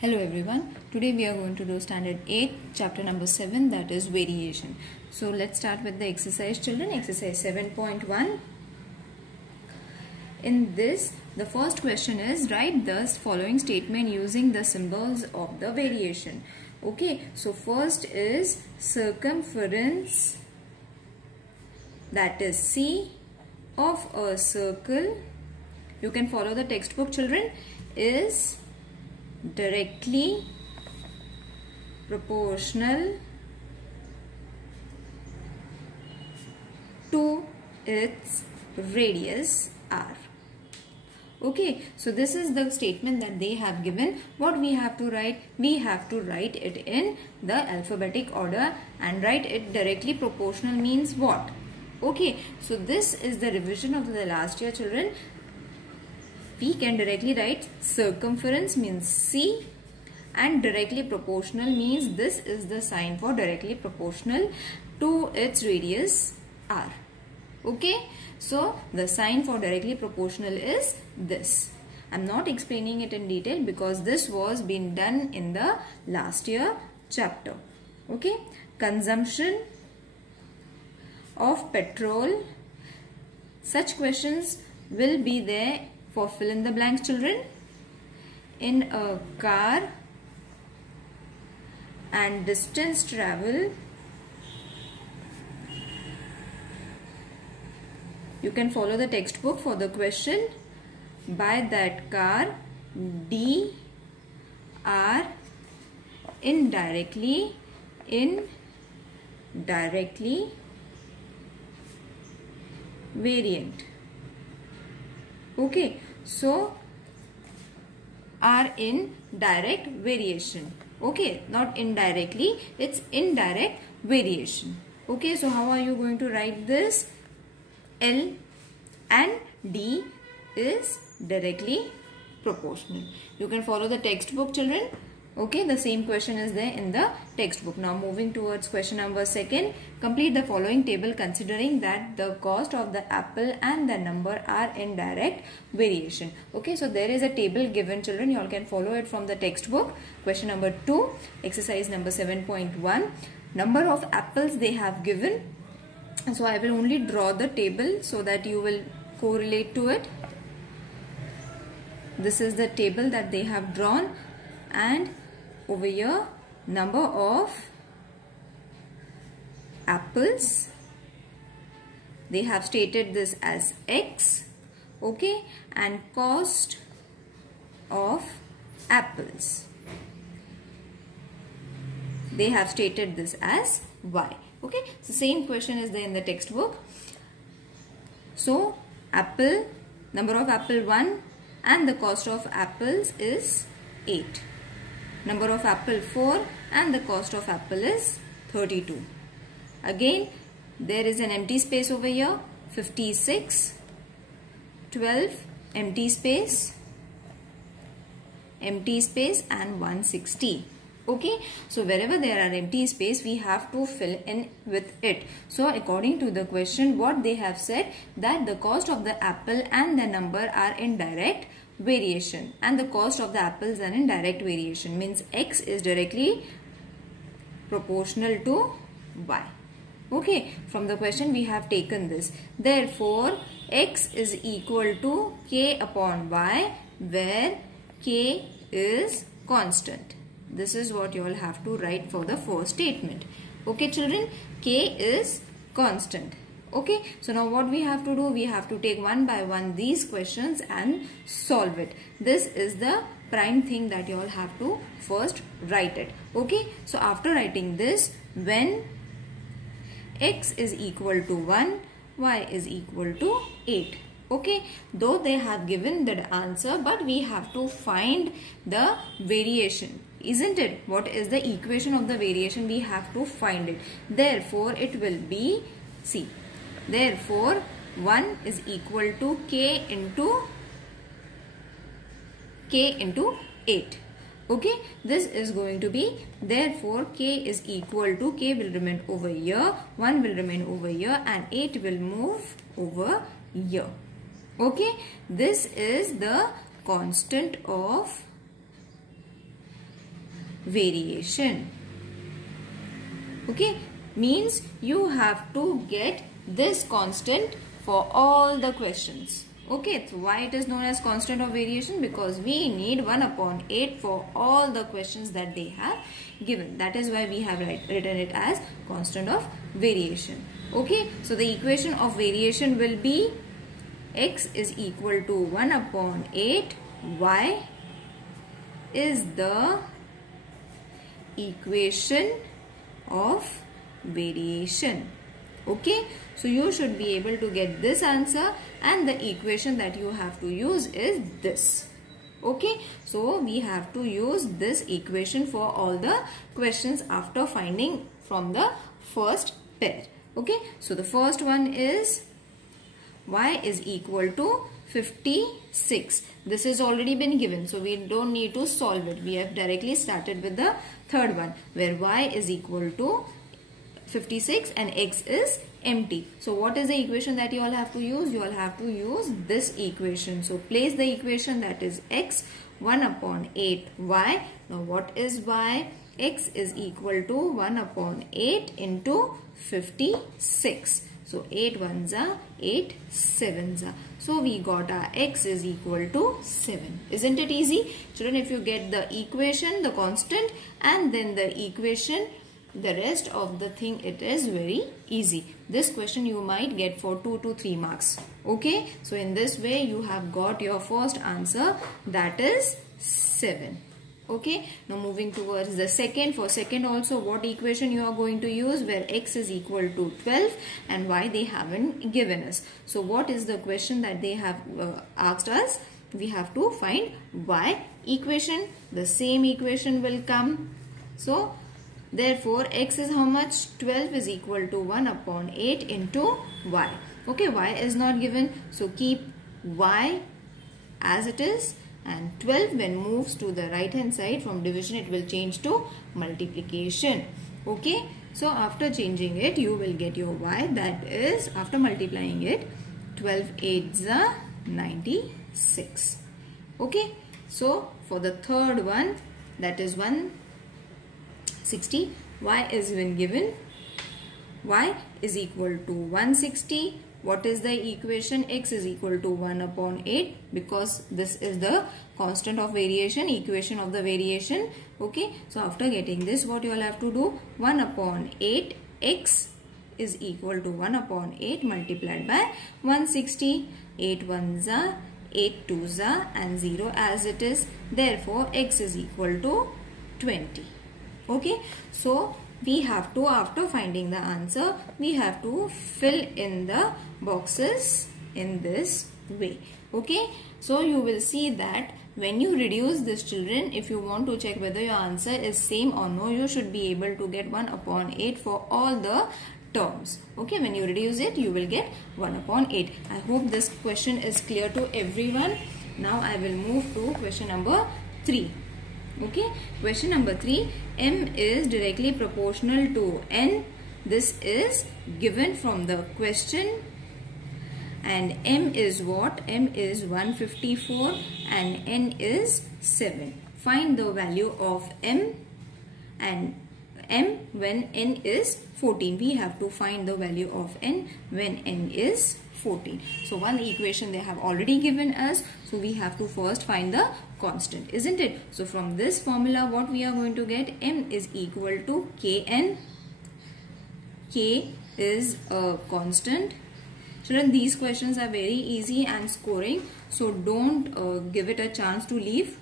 Hello everyone, today we are going to do standard 8 chapter number 7, that is variation. So let's start with the exercise, children. Exercise 7.1. In this, the first question is write the following statement using the symbols of the variation. Okay, so first is circumference, that is C, of a circle, you can follow the textbook, children, is directly proportional to its radius r. Okay, so this is the statement that they have given. What we have to write? We have to write it in the alphabetic order and write it directly proportional means what? Okay, so this is the revision of the last year, children. We can directly write circumference means C and directly proportional means this is the sign for directly proportional to its radius r. Okay, so the sign for directly proportional is this. I am not explaining it in detail because this was being done in the last year chapter. Okay, consumption of petrol. Such questions will be there for fill in the blanks, children. In a car and distance travel, you can follow the textbook for the question. By that car, D R indirectly variant. Okay, so are in direct variation. Okay, not indirectly, it's indirect variation. Okay, so how are you going to write this? L and D is directly proportional. You can follow the textbook, children. Okay, the same question is there in the textbook. Now moving towards question number 2. Complete the following table considering that the cost of the apple and the number are in direct variation. Okay, so there is a table given, children. You all can follow it from the textbook. Question number 2, exercise number 7.1. Number of apples they have given. So I will only draw the table so that you will correlate to it. This is the table that they have drawn, and over here number of apples, they have stated this as X. Okay, and cost of apples, they have stated this as Y. Okay, so same question is there in the textbook. So apple, number of apple 1 and the cost of apples is 8. Number of apple 4 and the cost of apple is 32. Again, there is an empty space over here, 56, 12, empty space and 160. Okay, so wherever there are empty space, we have to fill in with it. So according to the question, what they have said, that the cost of the apple and the number are in direct variation, and the cost of the apples are in direct variation, means X is directly proportional to Y. Okay, from the question we have taken this. Therefore, X is equal to K upon Y, where K is constant. This is what you all have to write for the first statement. Okay, children, K is constant. Okay, so now what we have to do, we have to take one by one these questions and solve it. This is the prime thing that you all have to first write it. Okay, so after writing this, when X is equal to 1, Y is equal to 8. Okay, though they have given the answer, but we have to find the variation, isn't it? What is the equation of the variation? We have to find it. Therefore, it will be C. Therefore, 1 is equal to K into 8. Okay, this is going to be, therefore, K is equal to, K will remain over here, 1 will remain over here, and 8 will move over here. Okay, this is the constant of variation. Okay, means you have to get this constant for all the questions. Okay, so why it is known as constant of variation? Because we need 1 upon 8 for all the questions that they have given. That is why we have written it as constant of variation. Okay, so the equation of variation will be x is equal to 1 upon 8. Y is the equation of variation. Okay, so you should be able to get this answer, and the equation that you have to use is this. Okay, so we have to use this equation for all the questions after finding from the first pair. Okay, so the first one is y is equal to 56. This has already been given, so we don't need to solve it. We have directly started with the third one, where y is equal to 56 and x is empty. So what is the equation that you all have to use? You all have to use this equation. So place the equation, that is x 1 upon 8 y. Now what is y? X is equal to 1 upon 8 into 56. So 8 ones are 8 sevens are. So we got our x is equal to 7. Isn't it easy? Children, if you get the equation, the constant, and then the equation, the rest of the thing, it is very easy. This question you might get for 2 to 3 marks. Okay, so in this way you have got your first answer, that is 7. Okay, now moving towards the second. For second also, what equation you are going to use, where x is equal to 12 and y they haven't given us. So what is the question that they have asked us? We have to find y equation. The same equation will come. So therefore x is how much? 12 is equal to 1 upon 8 into y. Okay, y is not given, so keep y as it is, and 12 when moves to the right hand side from division, it will change to multiplication. Okay, so after changing it, you will get your y, that is after multiplying it, 12 8s are 96. Okay, so for the third one, that is 160, y is been given, y is equal to 160. What is the equation? X is equal to 1 upon 8, because this is the constant of variation, equation of the variation. Okay, so after getting this, what you all have to do? 1 upon 8, x is equal to 1 upon 8 multiplied by 160. 8 ones are 8 twos are, and 0 as it is. Therefore x is equal to 20. Okay, so we have to, after finding the answer, we have to fill in the boxes in this way. Okay, so you will see that when you reduce this, children, if you want to check whether your answer is same or no, you should be able to get 1 upon 8 for all the terms. Okay, when you reduce it, you will get 1 upon 8. I hope this question is clear to everyone. Now I will move to question number 3. Okay, question number 3, m is directly proportional to n. This is given from the question, and m is what? M is 154 and n is 7. Find the value of m and m when n is 14. We have to find the value of n when n is 14. So one equation they have already given us, so we have to first find the constant, isn't it? So from this formula, what we are going to get? M is equal to Kn. K is a constant. Children, these questions are very easy and scoring, so don't give it a chance to leave.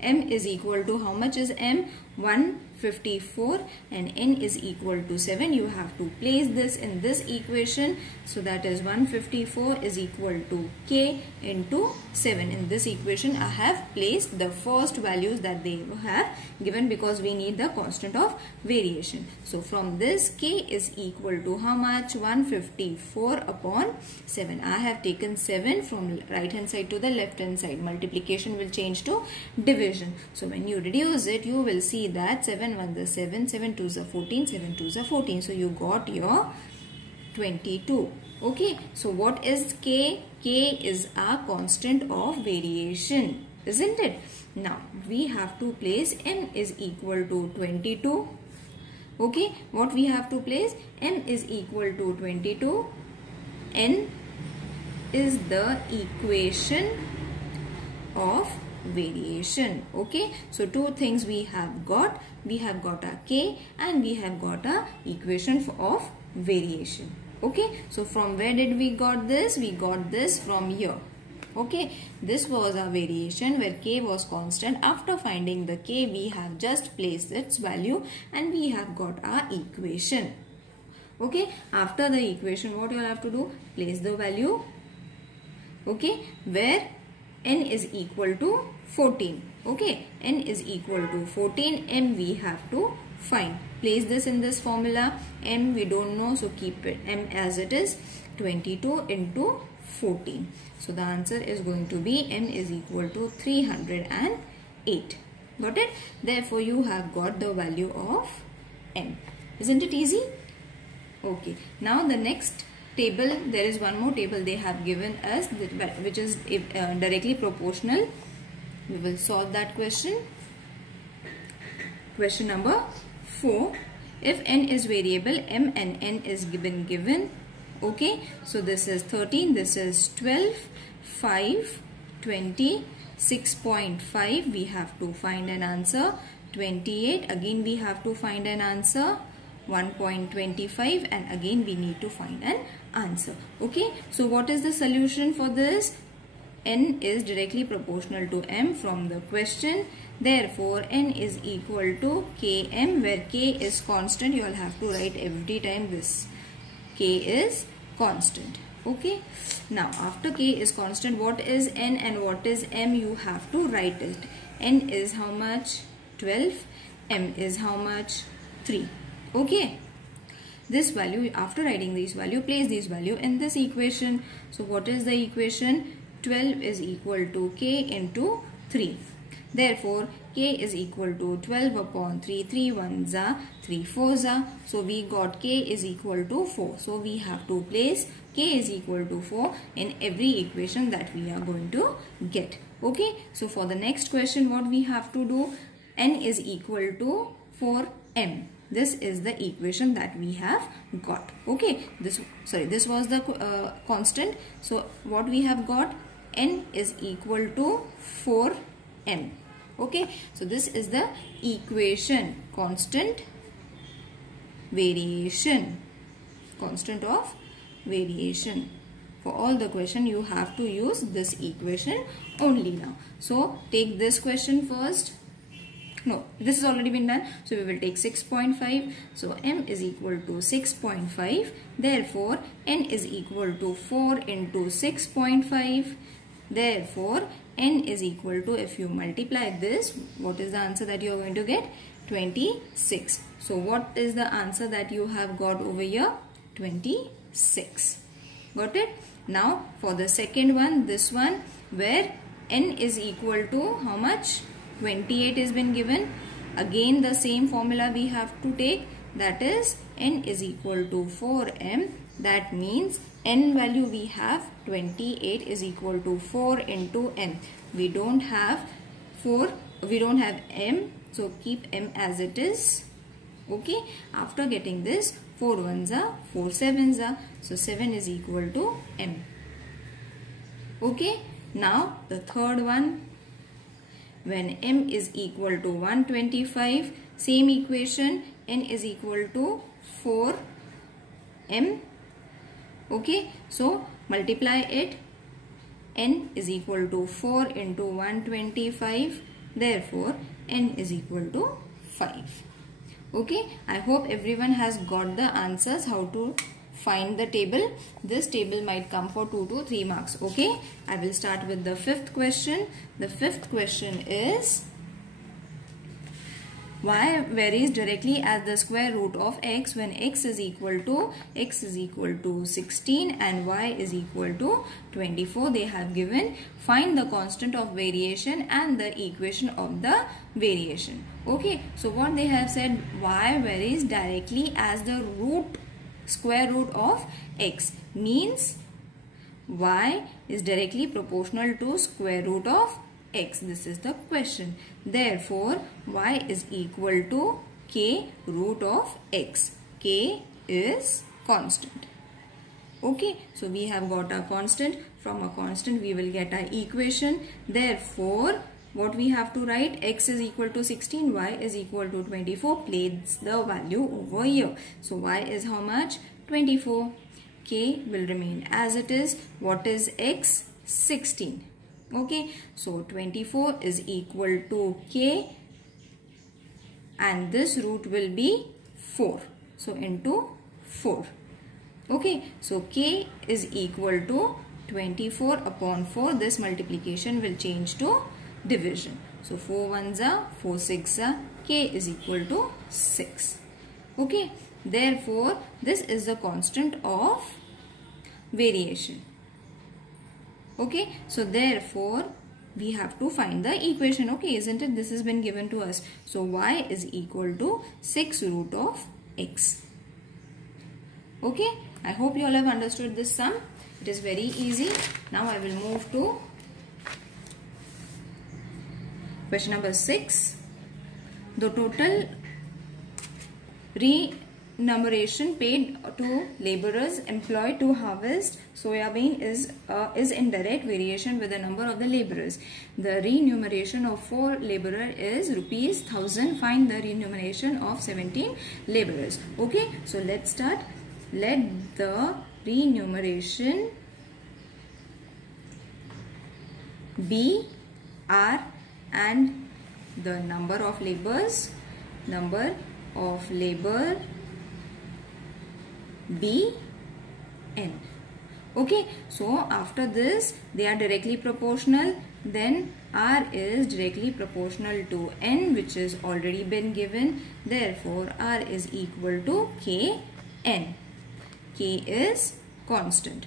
M is equal to, how much is m? 154, and n is equal to 7. You have to place this in this equation. So that is 154 is equal to k into 7. In this equation, I have placed the first values that they have given, because we need the constant of variation. So from this, k is equal to how much? 154 upon 7. I have taken 7 from right hand side to the left hand side. Multiplication will change to division. So when you reduce it, you will see that 7 1 is 7, 7 2 is 14, 7 2 is 14. So you got your 22. Okay, so what is k? K is a constant of variation, isn't it? Now we have to place m is equal to 22. Okay, what we have to place? M is equal to 22. N is the equation of variation. Okay, so two things we have got. We have got a k and we have got a equation of variation. Okay, so from where did we got this? We got this from here. Okay, this was a variation where k was constant. After finding the k, we have just placed its value and we have got our equation. Okay, after the equation, what you have to do? Place the value. Okay, where n is equal to 14. Okay, n is equal to 14. M we have to find. Place this in this formula. M we don't know, so keep it m as it is. 22 into 14. So the answer is going to be m is equal to 308. Got it? Therefore you have got the value of m. Isn't it easy? Okay. Now the next table, there is one more table they have given us, which is directly proportional. We will solve that question. Question number 4. If n is variable, m and n is given. Okay, so this is 13, this is 12, 5, 20, 6.5. We have to find an answer. 28, again we have to find an answer. 1.25, and again we need to find an answer. Okay, so what is the solution for this? N is directly proportional to m from the question. Therefore n is equal to km, where k is constant. You will have to write every time this. K is constant. Okay, now after k is constant, what is n and what is m? You have to write it. N is how much? 12. M is how much? 3. Okay, this value, after writing this value, place this value in this equation. So what is the equation? 12 is equal to k into 3. Therefore k is equal to 12 upon 3. 3 1s are 3 4s are. So we got k is equal to 4. So we have to place k is equal to 4 in every equation that we are going to get. Okay, so for the next question, what we have to do? N is equal to 4m. This is the equation that we have got. Okay, this was the constant. So what we have got? N is equal to 4m. Okay, so this is the equation, constant variation, constant of variation. For all the question you have to use this equation only now. So take this question first. No, this has already been done. So we will take 6.5. So m is equal to 6.5. Therefore n is equal to 4 into 6.5. Therefore n is equal to, if you multiply this, what is the answer that you are going to get? 26. So what is the answer that you have got over here? 26. Got it? Now for the second one, this one, where n is equal to how much? 28 has been given. Again the same formula we have to take, that is n is equal to 4m. That means n value we have 28 is equal to 4 into m. We don't have 4, we don't have m, so keep m as it is. Okay, after getting this, 4 1s are 4 7s are, so 7 is equal to m. Okay, now the third one, when m is equal to 125, same equation, n is equal to 4m. Okay, so multiply it. N is equal to 4 into 125. Therefore n is equal to 5. Okay, I hope everyone has got the answers how to find the table. This table might come for 2 to 3 marks. Okay, I will start with the fifth question. The fifth question is, y varies directly as the square root of x when x is equal to 16 and y is equal to 24. They have given, find the constant of variation and the equation of the variation. Okay, so what they have said, y varies directly as the square root of x, means y is directly proportional to square root of x. This is the question. Therefore, y is equal to k root of x. K is constant. Okay, so we have got a constant. From a constant we will get our equation. Therefore, what we have to write, x is equal to 16, y is equal to 24. Place the value over here. So y is how much? 24. K will remain as it is. What is x? 16. Okay, so 24 is equal to k and this root will be 4. So into 4. Okay, so k is equal to 24 upon 4. This multiplication will change to division. So 4 ones are 4 6 are, k is equal to 6. Okay, therefore this is the constant of variation. Okay, so therefore we have to find the equation. Okay, isn't it? This has been given to us. So y is equal to 6 root of x. Okay, I hope you all have understood this sum. It is very easy. Now I will move to question number 6. The total remuneration paid to laborers employed to harvest soybean is in direct variation with the number of the laborers. The remuneration of 4 laborers is rupees 1000. Find the remuneration of 17 laborers. Okay, so let's start. Let the remuneration be R and the number of laborers be N. Okay, so after this they are directly proportional. Then R is directly proportional to N, which is already been given. Therefore R is equal to Kn. K is constant.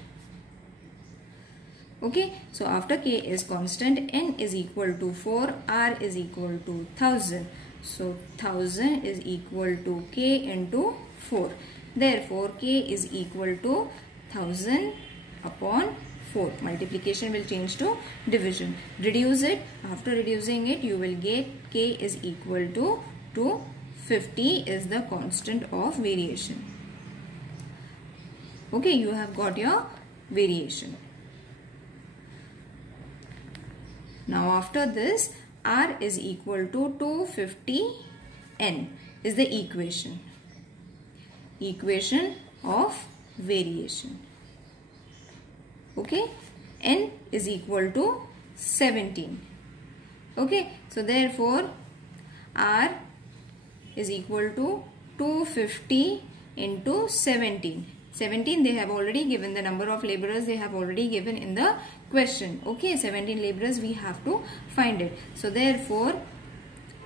Okay, so after K is constant, N is equal to 4, R is equal to 1000. So 1000 is equal to K into 4. Therefore K is equal to 1000 upon 4. Multiplication will change to division. Reduce it. After reducing it, you will get K is equal to 250 is the constant of variation. Okay, you have got your variation. Now after this, R is equal to 250N is the equation. Equation of variation. Okay, N is equal to 17. Okay, so therefore R is equal to 250 into 17. 17 they have already given, the number of laborers they have already given in the question. Okay, 17 laborers we have to find it. So therefore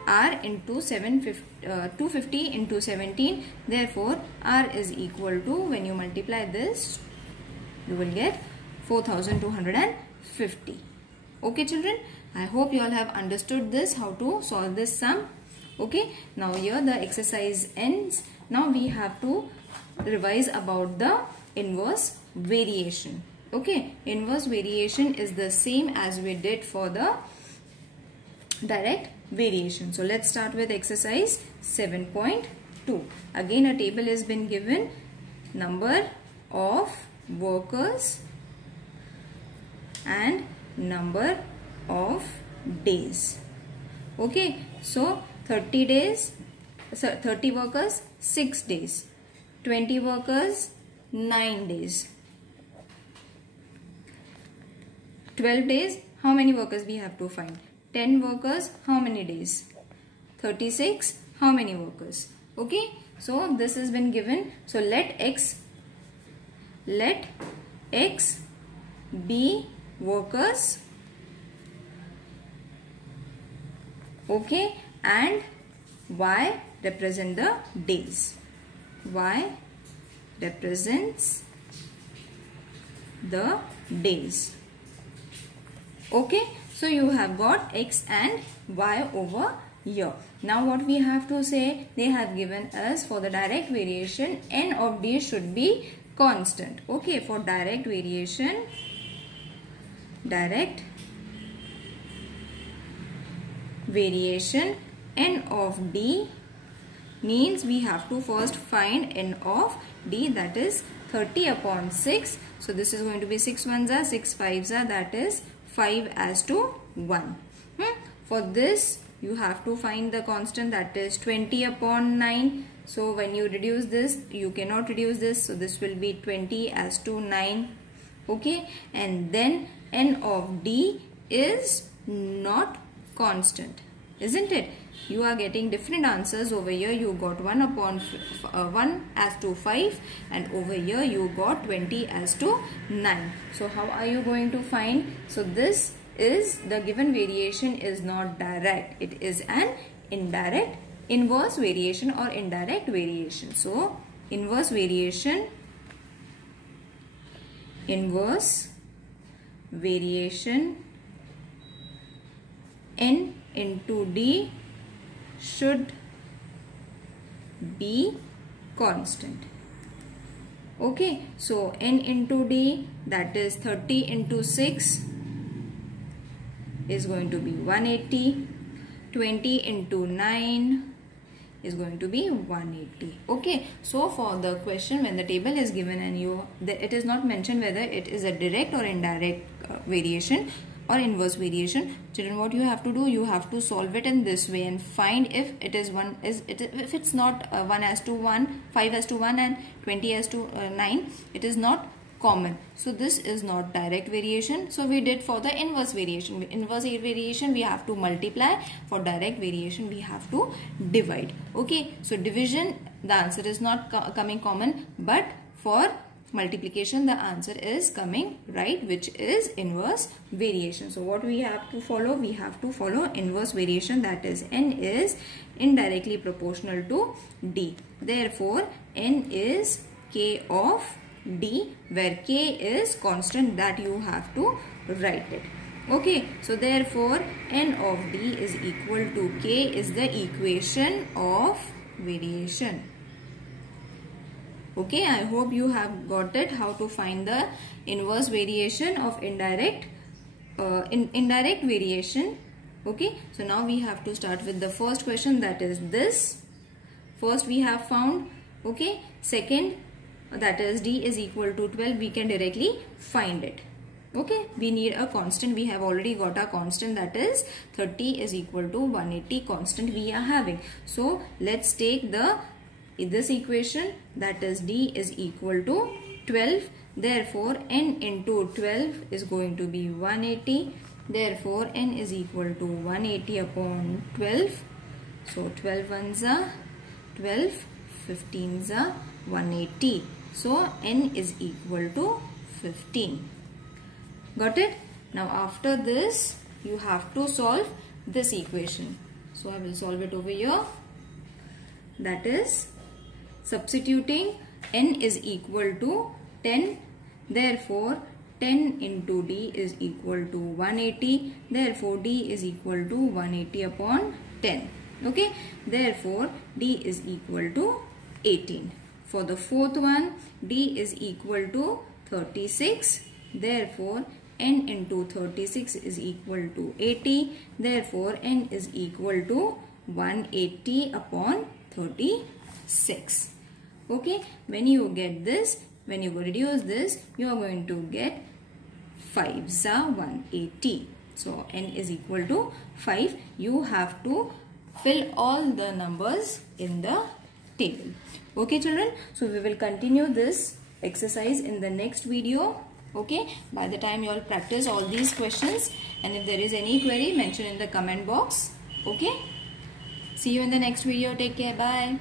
R into 250 into 17, therefore R is equal to, when you multiply this, you will get 4250. Okay children, I hope you all have understood this, how to solve this sum. Okay, now here the exercise ends. Now we have to revise about the inverse variation. Okay, inverse variation is the same as we did for the direct variation. So let's start with exercise 7.2. Again a table has been given, number of workers and number of days. Okay, so 30 workers 6 days, 20 workers 9 days, 12 days, how many workers we have to find? 10 workers, how many days? 36, how many workers? Okay, so this has been given. So let x be workers, okay, and y represent the days. Y represents the days. Okay, so you have got x and y over here. Now what we have to say, they have given us for the direct variation n of days should be constant. Okay, for direct variation, direct variation n of d means we have to first find n of d, that is 30 upon 6. So this is going to be 6 ones are 6 fives are, that is 5 as to 1. For this you have to find the constant, that is 20 upon 9. So when you reduce this, you cannot reduce this, so this will be 20 as to 9. Okay, and then n of d is not constant, isn't it? You are getting different answers. Over here you got 1 upon 1 as to 5, and over here you got 20 as to 9. So how are you going to find? So this is, the given variation is not direct, it is an indirect, inverse variation or indirect variation. So inverse variation, n into d should be constant. Okay, so n into d, that is 30 into 6 is going to be 180, 20 into 9 is going to be 180. Okay, so for the question, when the table is given and it is not mentioned whether it is a direct or indirect variation or inverse variation, children, what you have to do, you have to solve it in this way and find if it is if it's not 1 as to 1, 5 as to 1 and 20 as to 9, it is not common. So this is not direct variation. So we did for the inverse variation. Inverse variation we have to multiply. For direct variation we have to divide. Okay, so division, the answer is not coming common, but for multiplication the answer is coming right, which is inverse variation. So what we have to follow? We have to follow inverse variation, that is n is indirectly proportional to d. Therefore n is k of d, where k is constant, that you have to write it. Okay, so therefore n of d is equal to k is the equation of variation. Okay, I hope you have got it, how to find the inverse variation of indirect variation. Okay, so now we have to start with the first question, that is this. First we have found. Okay, second, that is d is equal to 12, we can directly find it. Okay, we need a constant. We have already got a constant, that is 30 is equal to 180 constant we are having. So let's take this equation, that is d is equal to 12. Therefore n into 12 is going to be 180. Therefore n is equal to 180 upon 12. So 12 ones are 12, 15s are 180. So n is equal to 15. Got it? Now after this you have to solve this equation. So I will solve it over here. That is substituting n is equal to 10. Therefore 10 into d is equal to 180. Therefore d is equal to 180 upon 10. Okay. Therefore d is equal to 18. For the fourth one, d is equal to 36. Therefore n into 36 is equal to 80. Therefore n is equal to 180 upon 36. Okay, when you get this, when you reduce this, you are going to get 5s are 180. So n is equal to 5. You have to fill all the numbers in the table. Okay children, so we will continue this exercise in the next video. Okay, by the time you all practice all these questions, and if there is any query, mention in the comment box. Okay, see you in the next video. Take care. Bye.